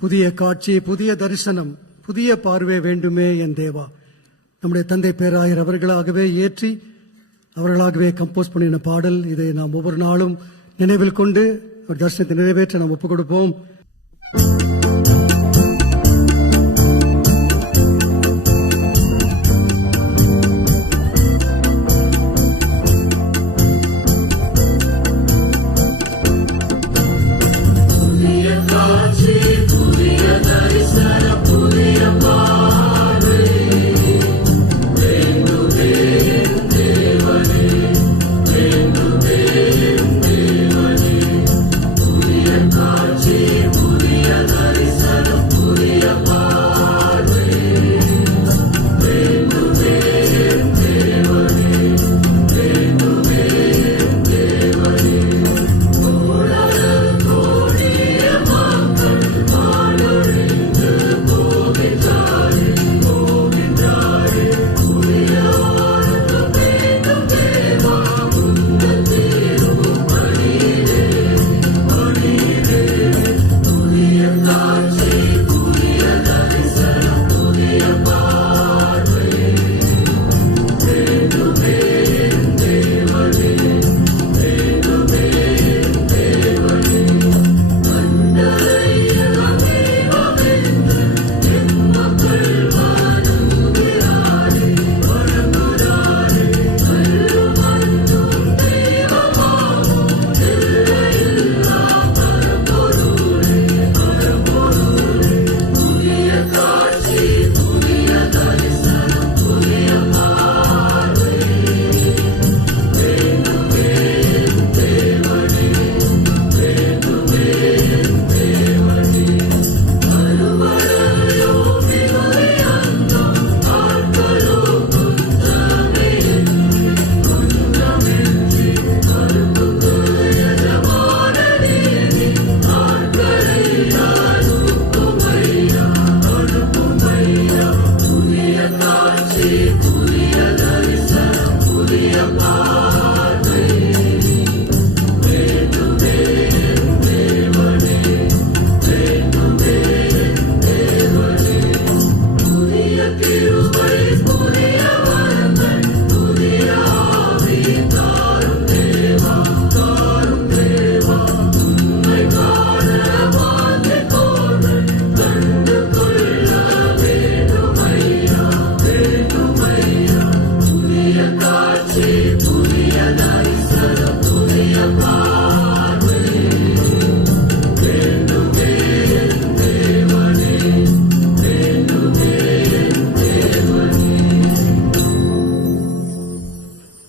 புதிய காட்சி புதிய தரிசனம் புதிய பார்வை வேண்டுமே என் தேவா. நம்முடைய தந்தை பேராயர் அவர்களாகவே ஏற்றி அவர்களாகவே கம்போஸ் பண்ணின பாடல். இதை நாம் ஒவ்வொரு நாளும் நினைவில் கொண்டு தரிசனத்தை நிறைவேற்ற நாம் ஒப்புக் கொடுப்போம்